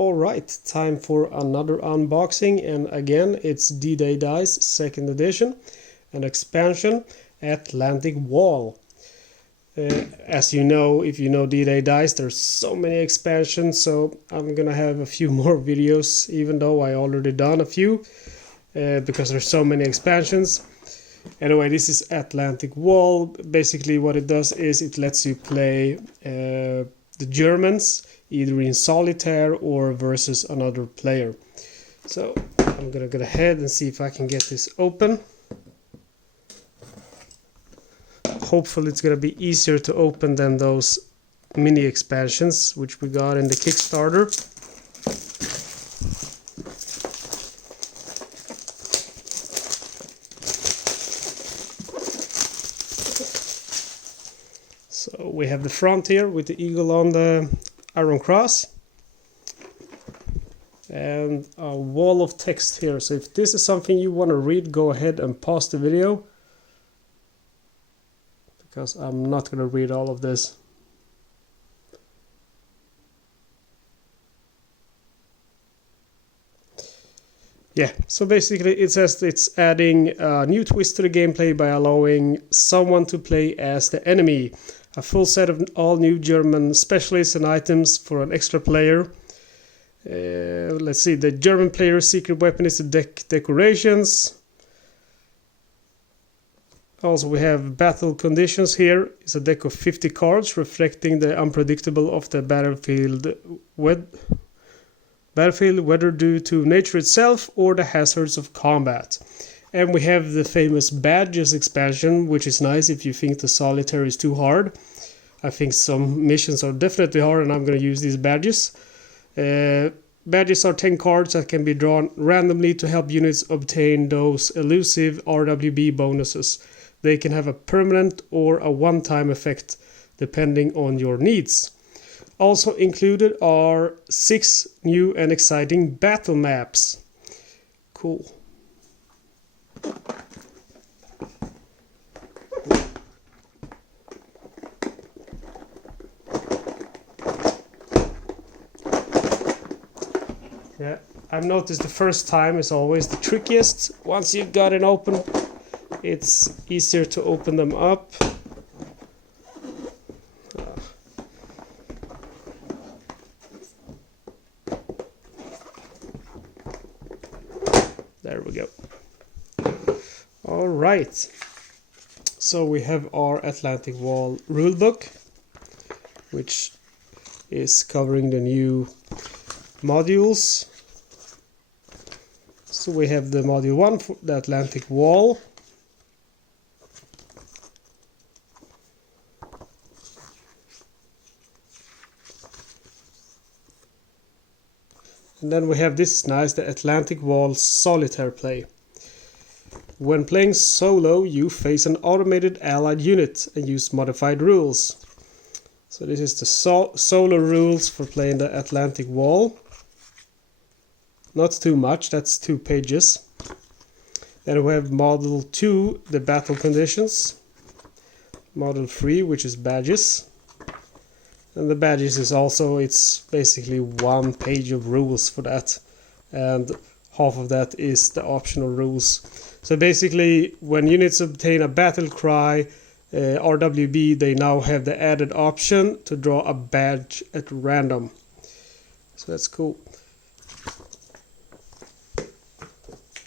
Alright, time for another unboxing, and again it's D-Day Dice 2nd edition, an expansion, Atlantikwall. As you know, if you know D-Day Dice, there's so many expansions, so I'm gonna have a few more videos, even though I already done a few, because there's so many expansions. Anyway, this is Atlantikwall. Basically what it does is it lets you play the Germans either in solitaire or versus another player. So I'm gonna go ahead and see if I can get this open. Hopefully it's gonna be easier to open than those mini expansions which we got in the Kickstarter. So we have the front here with the eagle on the Iron Cross and a wall of text here. So if this is something you want to read, go ahead and pause the video, because I'm not going to read all of this. Yeah, so basically it says it's adding a new twist to the gameplay by allowing someone to play as the enemy. A full set of all new German specialists and items for an extra player. Let's see, the German player's secret weapon is the deck decorations. Also we have battle conditions here. It's a deck of 50 cards reflecting the unpredictable of the battlefield whether due to nature itself or the hazards of combat. And we have the famous badges expansion, which is nice if you think the solitaire is too hard. I think some missions are definitely hard, and I'm going to use these badges. Badges are 10 cards that can be drawn randomly to help units obtain those elusive RWB bonuses. They can have a permanent or a one-time effect, depending on your needs. Also included are 6 new and exciting battle maps. Cool. Yeah, I've noticed the first time is always the trickiest. Once you've got it open, it's easier to open them up. There we go. All right. So we have our Atlantikwall rulebook, which is covering the new modules. So we have the module 1 for the Atlantikwall. And then we have, this is nice, the Atlantikwall solitaire play. When playing solo, you face an automated allied unit and use modified rules. So this is the solo rules for playing the Atlantikwall. Not too much, that's 2 pages. Then we have model 2, the battle conditions. Model 3, which is badges. And the badges is also, it's basically 1 page of rules for that. And half of that is the optional rules. So basically, when units obtain a battle cry, RWB, they now have the added option to draw a badge at random. So that's cool.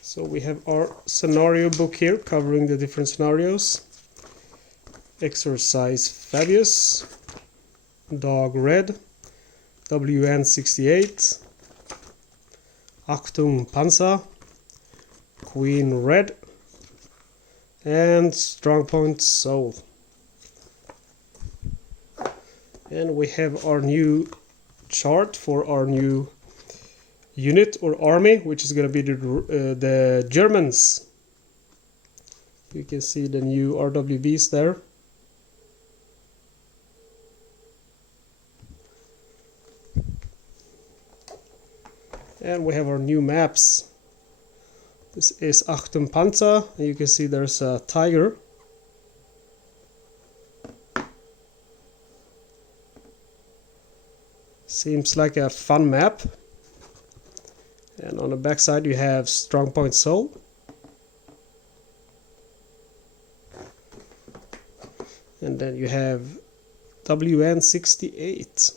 So we have our scenario book here covering the different scenarios. Exercise Fabius, Dog Red, WN68, Achtung Panzer, Queen Red, and Strongpoint Soul. And we have our new chart for our new unit or army, which is going to be the Germans. You can see the new RWBs there. And we have our new maps. This is Achtung Panzer, and you can see there's a tiger. Seems like a fun map. And on the back side you have Strong Point Seoul. And then you have WN68.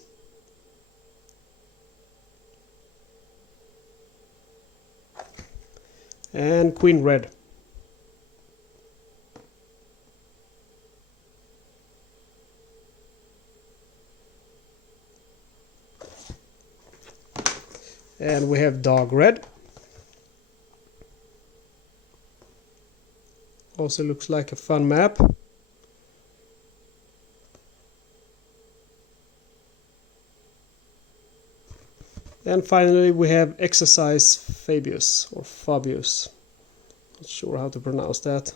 And Queen Red. And we have Dog Red. Also looks like a fun map. And finally we have Exercise Fabius, or Fabius. Not sure how to pronounce that.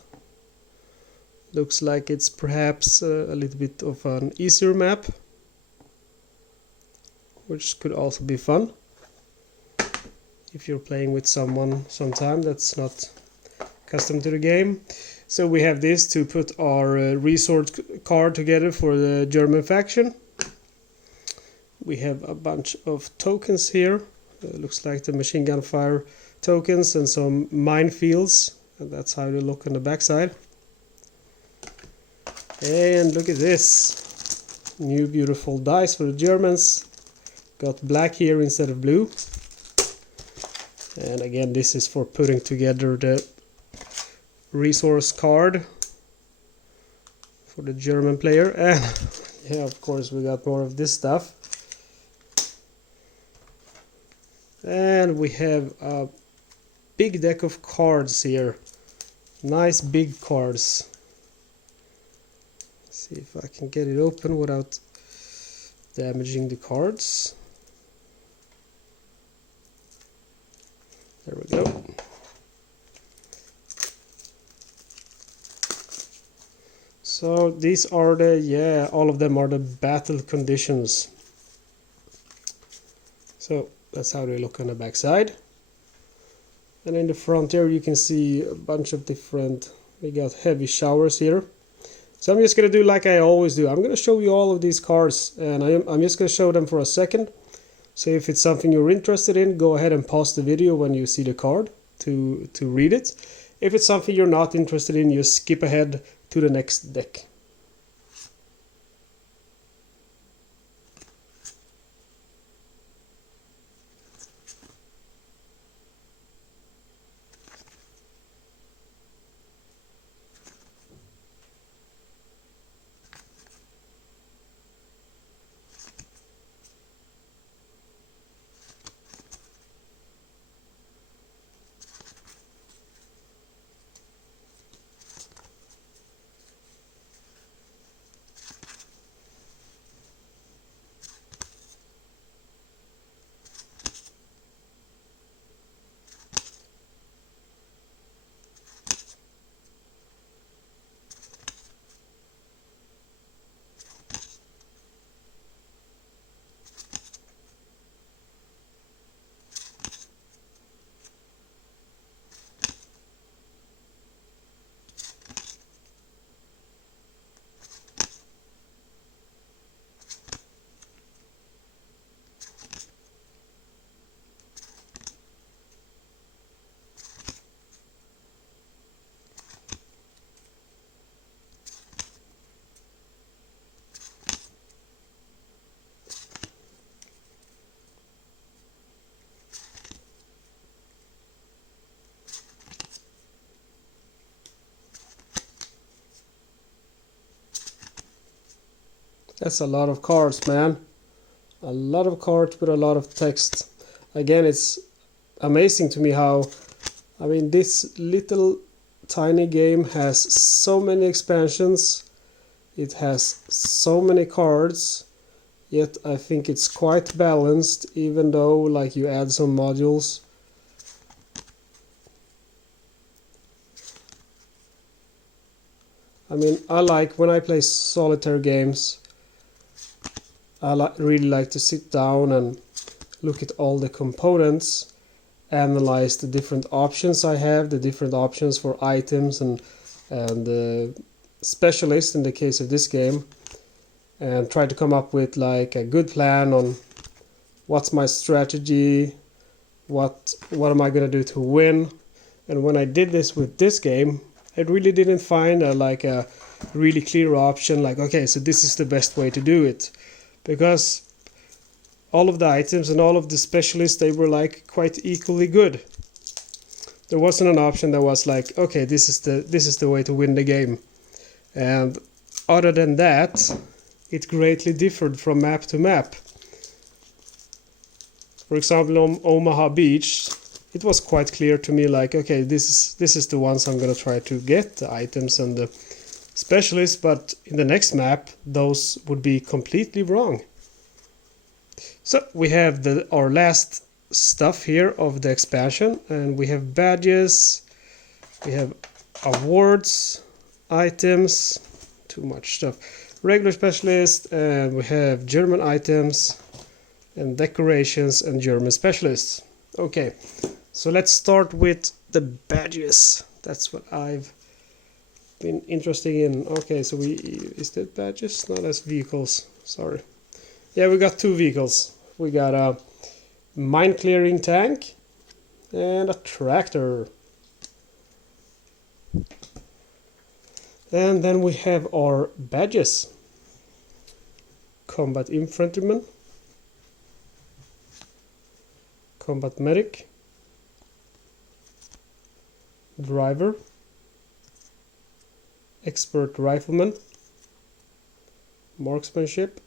Looks like it's perhaps a little bit of an easier map, which could also be fun if you're playing with someone sometime that's not accustomed to the game. So we have this to put our resource card together for the German faction. We have a bunch of tokens here. Looks like the machine gun fire tokens and some minefields, and that's how they look on the backside. And look at this new beautiful dice for the Germans. Got black here instead of blue. And again, this is for putting together the resource card for the German player. And yeah, of course we got more of this stuff. And we have a big deck of cards here. Nice big cards. Let's see if I can get it open without damaging the cards. There we go. So these are the, all of them are the battle conditions. So that's how they look on the back side. And in the front here you can see a bunch of different, we got heavy showers here. So I'm just going to do like I always do. I'm going to show you all of these cards, and I'm just going to show them for a second. So if it's something you're interested in, go ahead and pause the video when you see the card to read it. If it's something you're not interested in, just skip ahead to the next deck. That's a lot of cards, man. A lot of cards with a lot of text. Again, it's amazing to me how, I mean, this little tiny game has so many expansions. It has so many cards, yet I think it's quite balanced, even though like you add some modules. I mean, I like when I play solitaire games, I really like to sit down and look at all the components, analyze the different options I have, the different options for items and specialists in the case of this game, and try to come up with like a good plan on what's my strategy, what am I gonna do to win. And when I did this with this game, I really didn't find a really clear option, like, okay, so this is the best way to do it, because all of the items and all of the specialists, they were like quite equally good. There wasn't an option that was like, okay, this is the way to win the game. And other than that, it greatly differed from map to map. For example, on Omaha Beach, it was quite clear to me, like, okay, this is the ones I'm gonna try to get, the items and the specialists, but in the next map, those would be completely wrong. So we have our last stuff here of the expansion, and we have badges, we have awards, items, too much stuff, regular specialist, and we have German items and decorations and German specialists. Okay, so let's start with the badges. That's what I've been interested in. Okay, so is that badges? No, that's vehicles. Sorry. Yeah, we got two vehicles. We got a mine clearing tank and a tractor. And then we have our badges. Combat infantryman, combat medic, driver, expert rifleman, marksmanship,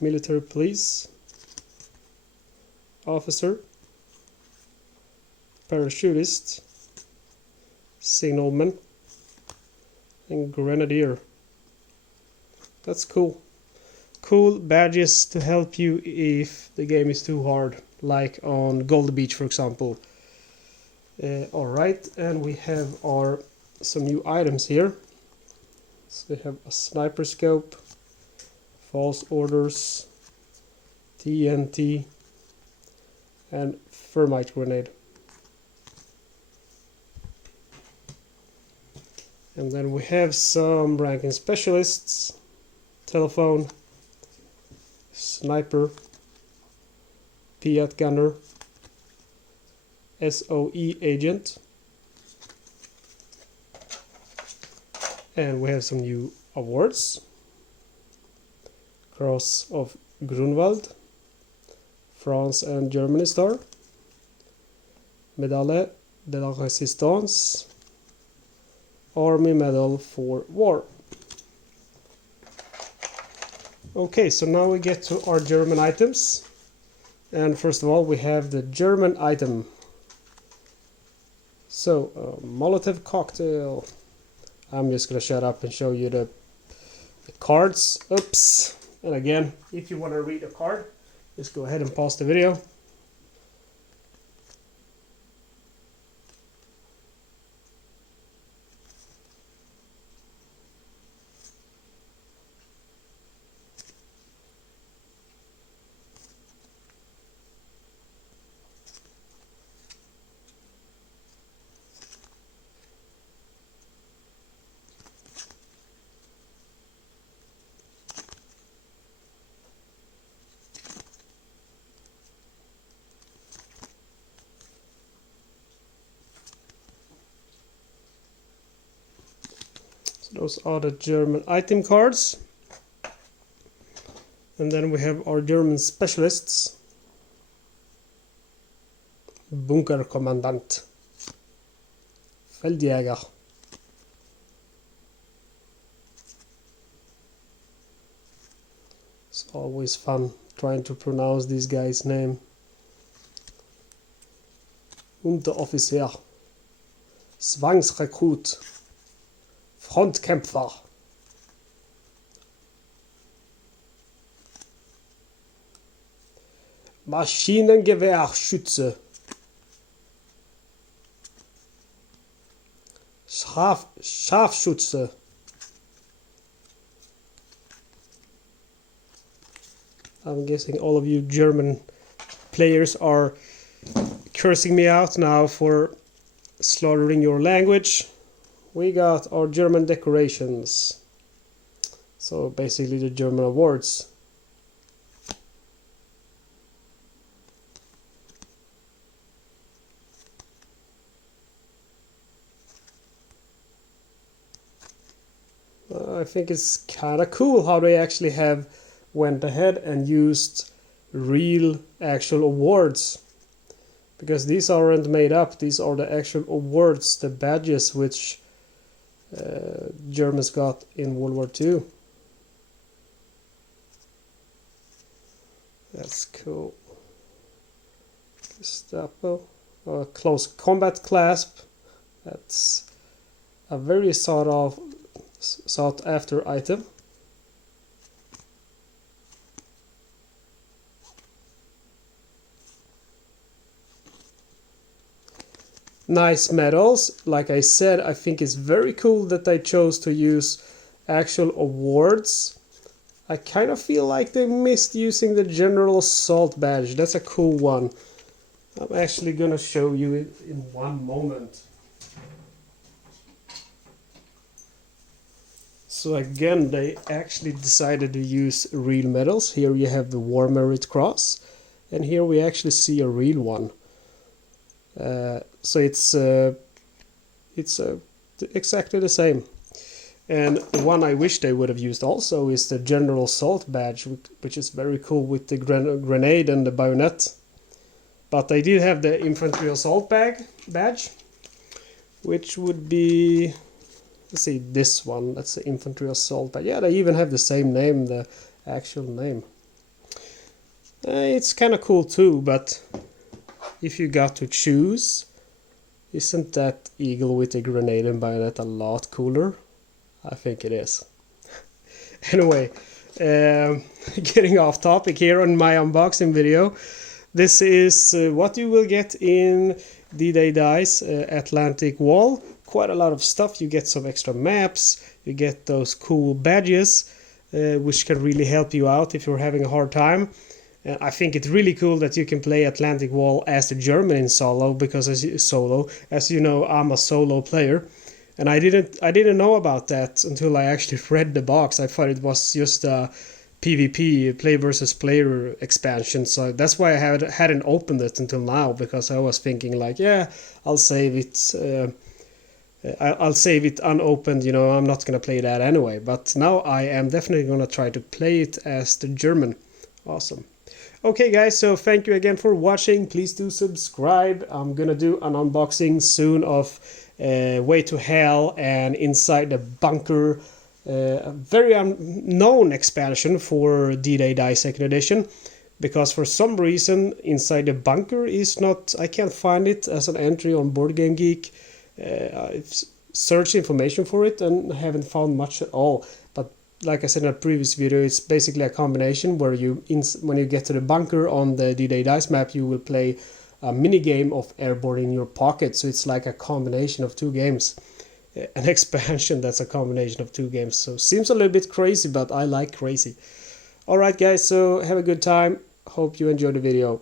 military police, officer, parachutist, signalman, and grenadier. That's cool. Cool badges to help you if the game is too hard, like on Gold Beach, for example. Alright, and we have some new items here. So we have a sniper scope, false orders, TNT, and thermite grenade. And then we have some ranking specialists, telephone, sniper, Piat gunner, SOE agent, and we have some new awards. Cross of Grunwald, France and Germany star, Medaille de la Résistance, Army Medal for War. Okay, so now we get to our German items. And first of all, we have the German item. So, Molotov cocktail. I'm just gonna shut up and show you the cards. Oops. And again, if you want to read a card, just go ahead and pause the video. Those are the German item cards. And then we have our German specialists. Bunkerkommandant, Feldjäger, it's always fun trying to pronounce this guy's name. Unteroffizier, Zwangsrekrut, Frontkämpfer, Maschinengewehrschütze, Scharfschütze, I'm guessing all of you German players are cursing me out now for slaughtering your language. We got our German decorations, so basically the German awards. I think it's kind of cool how they actually have went ahead and used real actual awards, because these aren't made up, these are the actual awards, the badges which Germans got in World War II. That's cool. Gestapo, close combat clasp. That's a very sought after item. Nice medals. Like I said, I think it's very cool that they chose to use actual awards. I kind of feel like they missed using the General Assault badge. That's a cool one. I'm actually gonna show you it in one moment. So again, they actually decided to use real medals. Here you have the War Merit Cross, and here we actually see a real one. So it's exactly the same. And the one I wish they would have used also is the General Assault badge, which is very cool with the grenade and the bayonet. But they did have the Infantry Assault badge, which would be, let's see, this one. That's the Infantry Assault badge. Yeah, they even have the same name, the actual name. It's kind of cool too, but if you got to choose, isn't that eagle with the grenade and bayonet a lot cooler? I think it is. Anyway, getting off topic here on my unboxing video. This is what you will get in D-Day Dice Atlantikwall. Quite a lot of stuff. You get some extra maps, you get those cool badges, which can really help you out if you're having a hard time. I think it's really cool that you can play Atlantikwall as a German in solo, because as you know, I'm a solo player. And I didn't know about that until I actually read the box. I thought it was just a PvP, play versus player expansion. So that's why I hadn't opened it until now, because I was thinking like, yeah, I'll save it. I'll save it unopened. You know, I'm not gonna play that anyway. But now I am definitely gonna try to play it as the German. Awesome. Okay guys, so thank you again for watching. Please do subscribe. I'm gonna do an unboxing soon of Way to Hell and Inside the Bunker, a very unknown expansion for D-Day Dice 2nd edition, because for some reason Inside the Bunker is not, I can't find it as an entry on Boardgame Geek. I've searched information for it and haven't found much at all. But like I said in a previous video, it's basically a combination where when you get to the bunker on the D-Day Dice map, you will play a mini game of Airborne in your pocket. So it's like a combination of two games. An expansion that's a combination of two games. So seems a little bit crazy, but I like crazy. Alright guys, so have a good time. Hope you enjoyed the video.